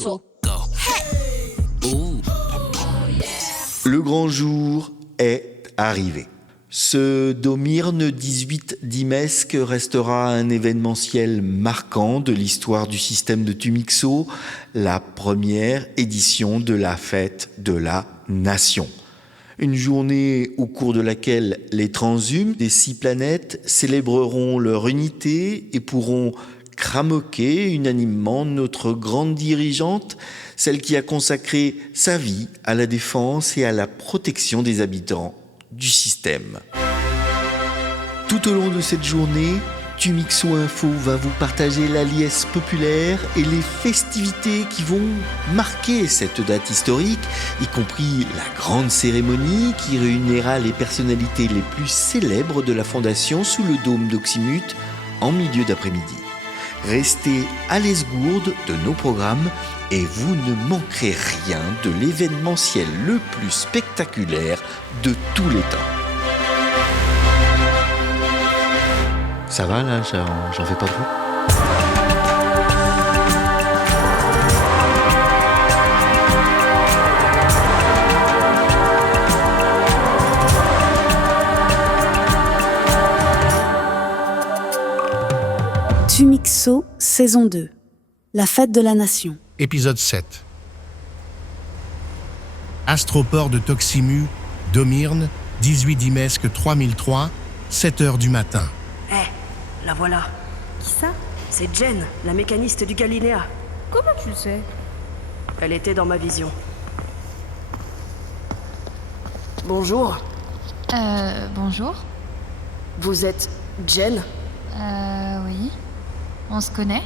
Tumixo. Le grand jour est arrivé. Ce Domirne 18 d'Imesque restera un événementiel marquant de l'histoire du système de Tumixo, la première édition de la fête de la Nation. Une journée au cours de laquelle les transhumes des 6 planètes célébreront leur unité et pourront cramoquer unanimement notre grande dirigeante, celle qui a consacré sa vie à la défense et à la protection des habitants du système. Tout au long de cette journée, Tumixo Info va vous partager la liesse populaire et les festivités qui vont marquer cette date historique, y compris la grande cérémonie qui réunira les personnalités les plus célèbres de la Fondation sous le dôme d'Oxymute en milieu d'après-midi. Restez à l'esgourde de nos programmes et vous ne manquerez rien de l'événementiel le plus spectaculaire de tous les temps. Ça va là, j'en fais pas trop? Tumixo, saison 2. La fête de la Nation. Épisode 7. Astroport de Toximu, Domirne, 18 d'Imesque 3003, 7h du matin. La voilà. Qui ça? C'est Jen, la mécaniste du Galinéa. Comment tu le sais? Elle était dans ma vision. Bonjour, Bonjour. vous êtes Jen? Oui. On se connaît?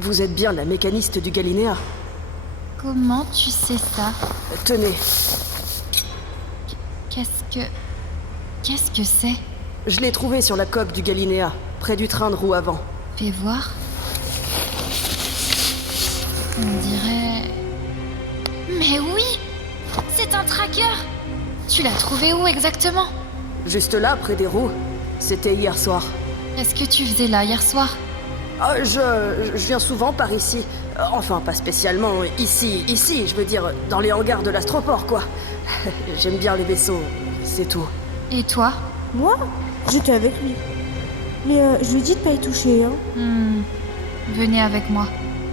Vous êtes bien la mécaniste du Galinéa? Comment tu sais ça? Tenez, Qu'est-ce que c'est? je l'ai trouvée sur la coque du Galinéa, près du train de roue avant. Fais voir. On dirait... Mais oui! C'est un tracker! Tu l'as trouvé où exactement? Juste là, près des roues. C'était hier soir. Qu'est-ce que tu faisais là hier soir? Je viens souvent par ici. Enfin, pas spécialement ici, je veux dire, dans les hangars de l'Astroport, quoi. J'aime bien les vaisseaux, c'est tout. Et toi? Moi? J'étais avec lui. Mais je lui ai dit de pas y toucher, hein. Venez avec moi.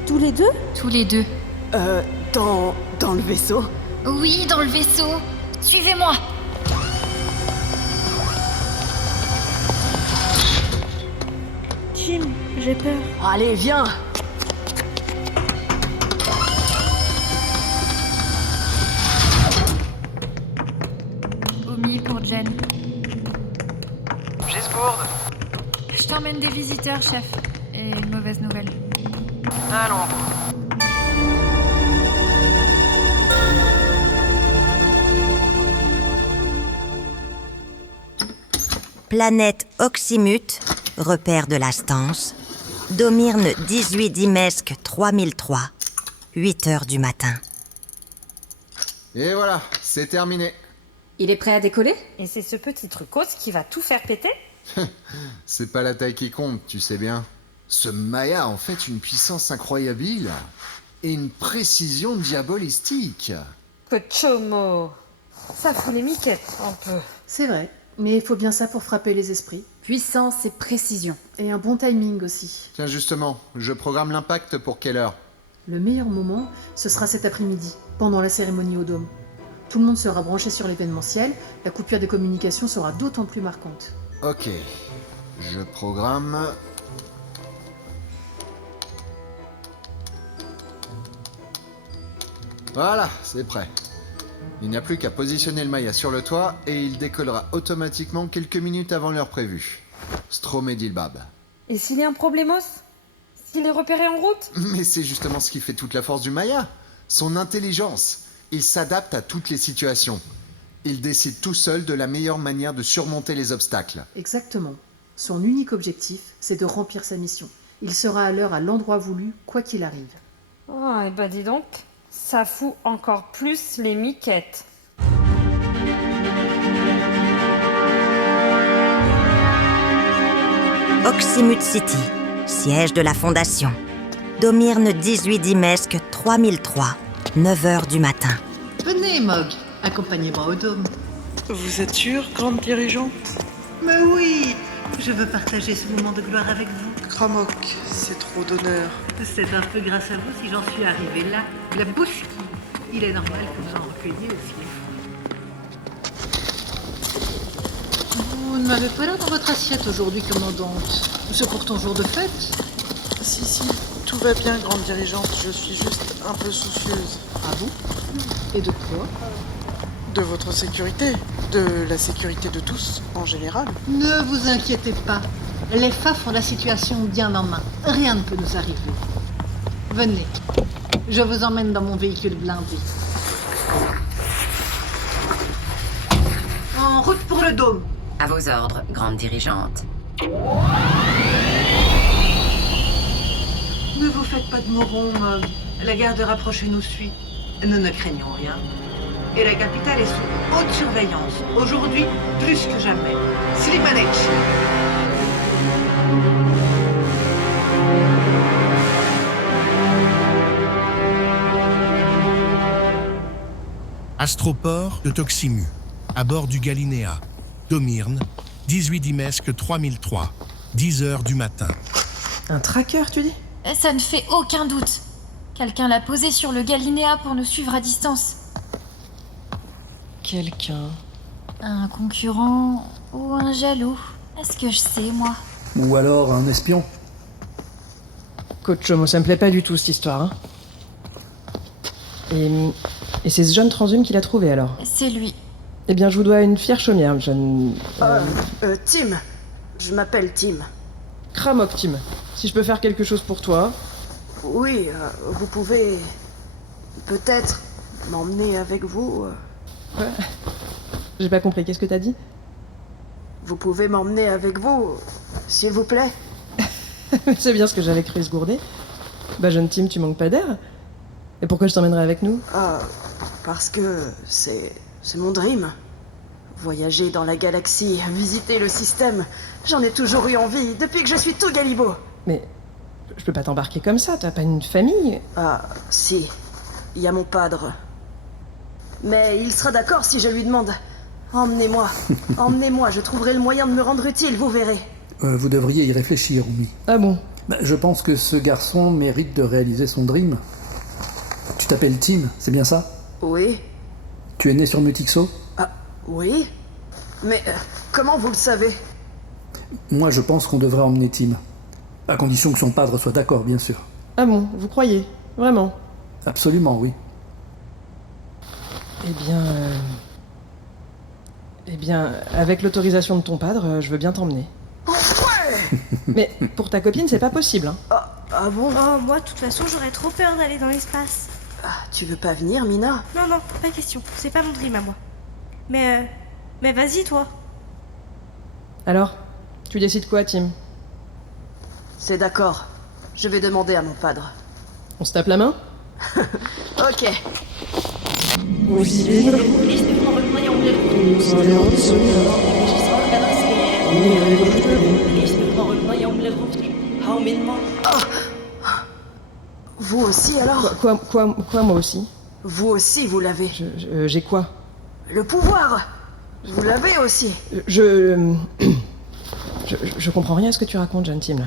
Tous les deux? Tous les deux. Dans le vaisseau? Oui, dans le vaisseau. Suivez-moi. Tim, j'ai peur. Allez, viens! Omi pour Jen. Gisbourd, Je t'emmène des visiteurs, chef. Et une mauvaise nouvelle. allons. Planète Oxymute, repère de la stance. Domirne 18 d'Imesque 3003, 8h du matin. Et voilà, c'est terminé. Il est prêt à décoller? Et c'est ce petit trucos qui va tout faire péter? C'est pas la taille qui compte, tu sais bien. Ce Maya a en fait une puissance incroyable et une précision diabolistique. Que chomo! Ça fout les miquettes, un peu. C'est vrai, mais il faut bien ça pour frapper les esprits. Puissance et précision. Et un bon timing aussi. Tiens justement, je programme l'impact pour quelle heure? Le meilleur moment, ce sera cet après-midi, pendant la cérémonie au dôme. Tout le monde sera branché sur l'événementiel, la coupure des communications sera d'autant plus marquante. Ok, je programme... Voilà, c'est prêt. Il n'y a plus qu'à positionner le Maya sur le toit et il décollera automatiquement quelques minutes avant l'heure prévue. Stromedilbab. Et s'il y a un problémos? S'il est repéré en route? Mais c'est justement ce qui fait toute la force du Maya. Son intelligence. Il s'adapte à toutes les situations. Il décide tout seul de la meilleure manière de surmonter les obstacles. Exactement. Son unique objectif, c'est de remplir sa mission. Il sera à l'heure à l'endroit voulu, quoi qu'il arrive. Oh, et bah dis donc, ça fout encore plus les miquettes. Oxymute City, siège de la Fondation. Domirne 18 Dimesque 3003, 9h du matin. Venez, Mog, accompagnez-moi au dôme. Vous êtes sûre, grande dirigeante? Mais oui, je veux partager ce moment de gloire avec vous. Kramok, c'est trop d'honneur. C'est un peu grâce à vous si j'en suis arrivée là. La bouche, il est normal que vous en recueilliez aussi les fruits. Vous ne m'avez pas l'air dans votre assiette aujourd'hui, commandante. C'est pourtant jour de fête. Si, tout va bien, grande dirigeante. Je suis juste un peu soucieuse. Ah bon? Et de quoi? De votre sécurité. De la sécurité de tous, en général. Ne vous inquiétez pas. Les FAF ont la situation bien en main. Rien ne peut nous arriver. Venez. Je vous emmène dans mon véhicule blindé. En route pour le dôme. À vos ordres, grande dirigeante. Ne vous faites pas de moron, Mog. La garde rapprochée nous suit. Nous ne craignons rien. Et la capitale est sous haute surveillance. Aujourd'hui, plus que jamais. Slimanec. Astroport de Toximu, à bord du Galinéa, Domirne, 18 Dimesque 3003, 10h du matin. Un tracker, tu dis? Ça ne fait aucun doute. Quelqu'un l'a posé sur le Galinéa pour nous suivre à distance. Quelqu'un. Un concurrent ou un jaloux. Est-ce que je sais, moi? Ou alors un espion. Coach Chomo, ça me plaît pas du tout cette histoire. Hein. Et c'est ce jeune transhume qui l'a trouvé alors? C'est lui. Eh bien, je vous dois une fière chaumière, jeune. Tim. Je m'appelle Tim. Kramok, Tim. Si je peux faire quelque chose pour toi. Oui, vous pouvez. Peut-être m'emmener avec vous. Quoi? J'ai pas compris, qu'est-ce que t'as dit? Vous pouvez m'emmener avec vous, s'il vous plaît? C'est bien ce que j'avais cru se gourder. Bah, jeune Tim, tu manques pas d'air? Et pourquoi je t'emmènerais avec nous? Parce que c'est mon dream. Voyager dans la galaxie, visiter le système. J'en ai toujours eu envie, depuis que je suis tout galibo. Mais je peux pas t'embarquer comme ça, t'as pas une famille? Si. Il y a mon padre. Mais il sera d'accord si je lui demande. Emmenez-moi. Emmenez-moi, je trouverai le moyen de me rendre utile, vous verrez. Vous devriez y réfléchir, Oumi. Ah bon? Je pense que ce garçon mérite de réaliser son dream. Tu t'appelles Tim, c'est bien ça? Oui. Tu es né sur Mutixo? Oui. Mais comment vous le savez? Moi, je pense qu'on devrait emmener Tim. À condition que son padre soit d'accord, bien sûr. Ah bon, vous croyez? Vraiment? Absolument, oui. Eh bien, avec l'autorisation de ton padre, je veux bien t'emmener. Ouais. Mais pour ta copine, c'est pas possible, hein. Ah bon? Oh, moi, de toute façon, j'aurais trop peur d'aller dans l'espace. Tu veux pas venir, Mina? Non, pas question. C'est pas mon dream à moi. Mais vas-y, toi. Alors, tu décides quoi, Tim? C'est d'accord. Je vais demander à mon padre. On se tape la main? Ok. Vous aussi alors? Quoi, moi aussi? Vous aussi, vous l'avez. J'ai quoi? Le pouvoir. Vous l'avez aussi. Je comprends rien à ce que tu racontes, jeune Tim, là.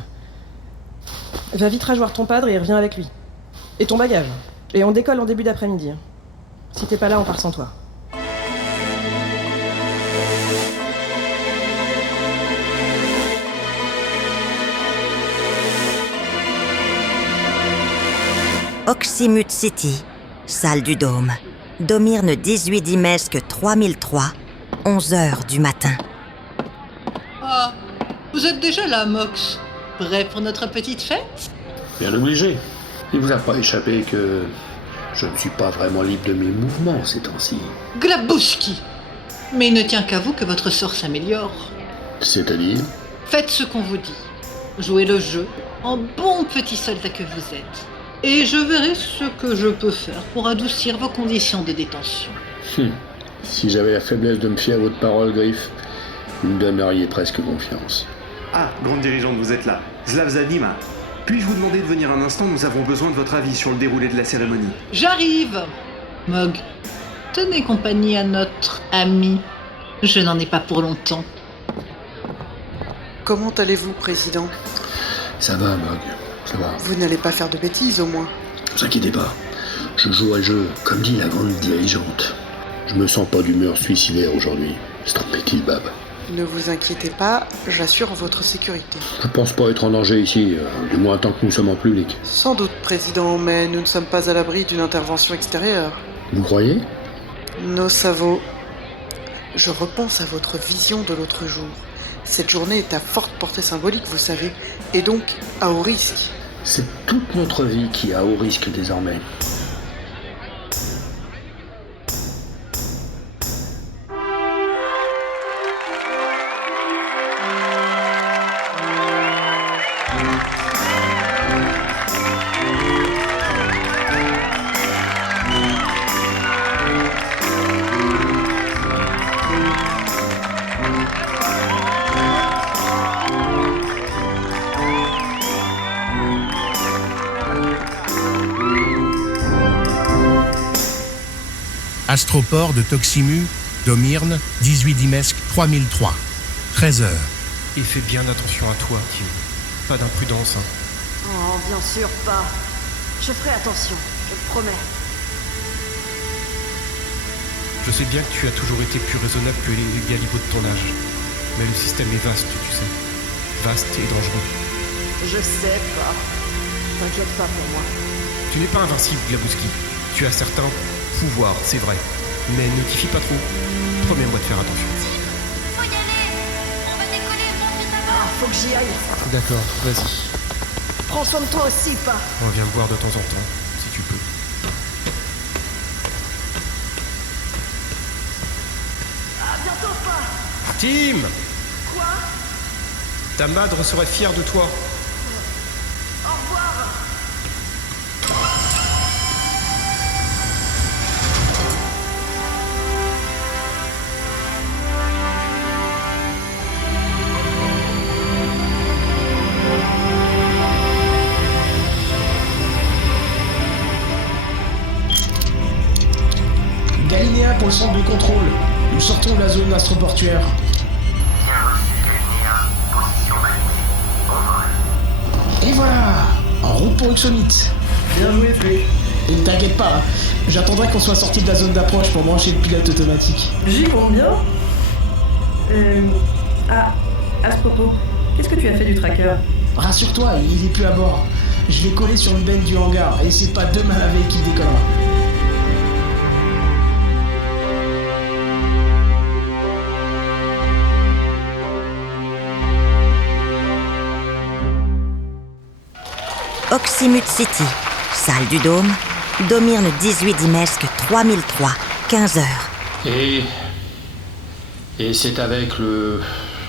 Va vite rajoir ton padre et reviens avec lui. Et ton bagage. Et on décolle en début d'après-midi. Hein. Si t'es pas là, on part sans toi. Oxymute City, salle du Dôme. Domirne 18 Dimesque 3003, 11h du matin. Ah, vous êtes déjà là, Mox. Prêt pour notre petite fête? Bien obligé. Il vous a pas échappé que je ne suis pas vraiment libre de mes mouvements ces temps-ci. Glabouski. Mais il ne tient qu'à vous que votre sort s'améliore. C'est-à-dire? Faites ce qu'on vous dit. Jouez le jeu en bon petit soldat que vous êtes. Et je verrai ce que je peux faire pour adoucir vos conditions de détention. Si j'avais la faiblesse de me fier à votre parole, Griff, vous me donneriez presque confiance. Ah, grande dirigeante, vous êtes là. Zlav Zanima. Puis-je vous demander de venir un instant? Nous avons besoin de votre avis sur le déroulé de la cérémonie. J'arrive, Mog. Tenez compagnie à notre ami. Je n'en ai pas pour longtemps. Comment allez-vous, Président? Ça va, Mog, ça va. Vous n'allez pas faire de bêtises, au moins. Ne vous inquiétez pas, je jouerai le jeu, comme dit la grande dirigeante. Je me sens pas d'humeur suicidaire aujourd'hui. C'est un petit bab. Ne vous inquiétez pas, j'assure votre sécurité. Je pense pas être en danger ici, du moins tant que nous sommes en public. Sans doute, Président, mais nous ne sommes pas à l'abri d'une intervention extérieure. Vous croyez? Nos savots. Je repense à votre vision de l'autre jour. Cette journée est à forte portée symbolique, vous savez, et donc à haut risque. C'est toute notre vie qui est à haut risque désormais. Astroport de Toximu, Domyrne, 18 Dimesque 3003, 13h. Et fais bien attention à toi, Tim. Pas d'imprudence, hein. Oh, bien sûr pas. Je ferai attention, je le promets. Je sais bien que tu as toujours été plus raisonnable que les galibots de ton âge. Mais le système est vaste, tu sais. Vaste et dangereux. Je sais pas. T'inquiète pas pour moi. Tu n'es pas invincible, Glabowski. Tu as certains pouvoirs, c'est vrai. Mais ne t'y fie pas trop. Promets-moi de faire attention. Faut y aller. On va décoller, monte vite à bord. Ah, faut que j'y aille. D'accord, vas-y. Prends soin de toi aussi, pas. Reviens me voir de temps en temps, si tu peux. À bientôt, pas. Tim! Quoi? Ta madre serait fière de toi. Au revoir. Galinéa pour le centre de contrôle. Nous sortons de la zone astroportuaire. Et voilà, en route pour Uxonite. Bien joué, Flé. Et ne t'inquiète pas, hein, j'attendrai qu'on soit sorti de la zone d'approche pour brancher le pilote automatique. J'y compte bien. À ce propos, qu'est-ce que tu as fait du tracker? Rassure-toi, il est plus à bord. Je l'ai collé sur une benne du hangar et c'est pas demain la veille qu'il décollera. Oxymute City, salle du Dôme, Domyrne 18 Dimesque 3003, 15h. Et c'est avec le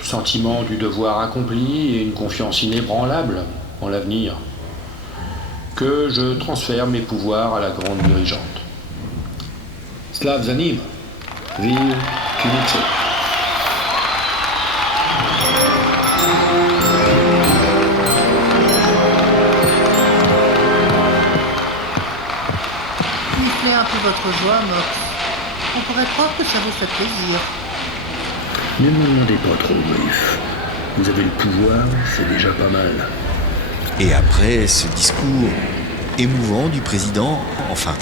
sentiment du devoir accompli et une confiance inébranlable en l'avenir que je transfère mes pouvoirs à la grande dirigeante. Slav Zanim, vive Tunixo. Sifflez un peu votre joie, Mox. On pourrait croire que ça vous fait plaisir. Ne me demandez pas trop, Brief. Vous avez le pouvoir, c'est déjà pas mal. Et après ce discours émouvant du président, enfin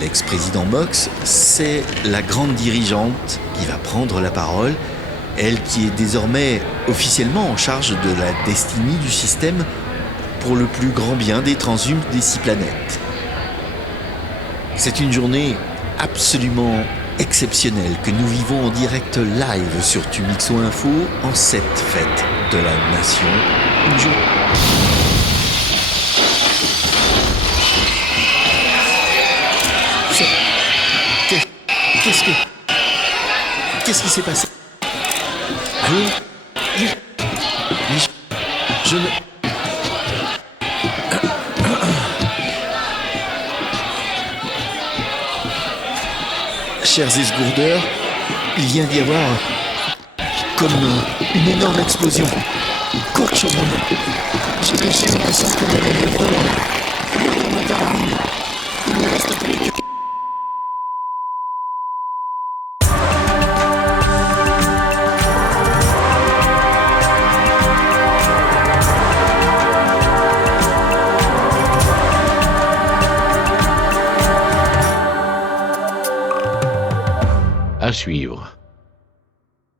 l'ex-président Mox, c'est la grande dirigeante qui va prendre la parole, elle qui est désormais officiellement en charge de la destinée du système pour le plus grand bien des transhumes des 6 planètes. C'est une journée absolument exceptionnelle que nous vivons en direct live sur Tumixo Info en cette fête de la nation. Une journée. Qu'est-ce qui s'est passé? Allô? Je ne... Chers esgourdeurs, il vient d'y avoir comme une énorme explosion. Courte chemin. J'ai pêché une récente que le vol. On a terminé. Il ne reste plus que... À suivre.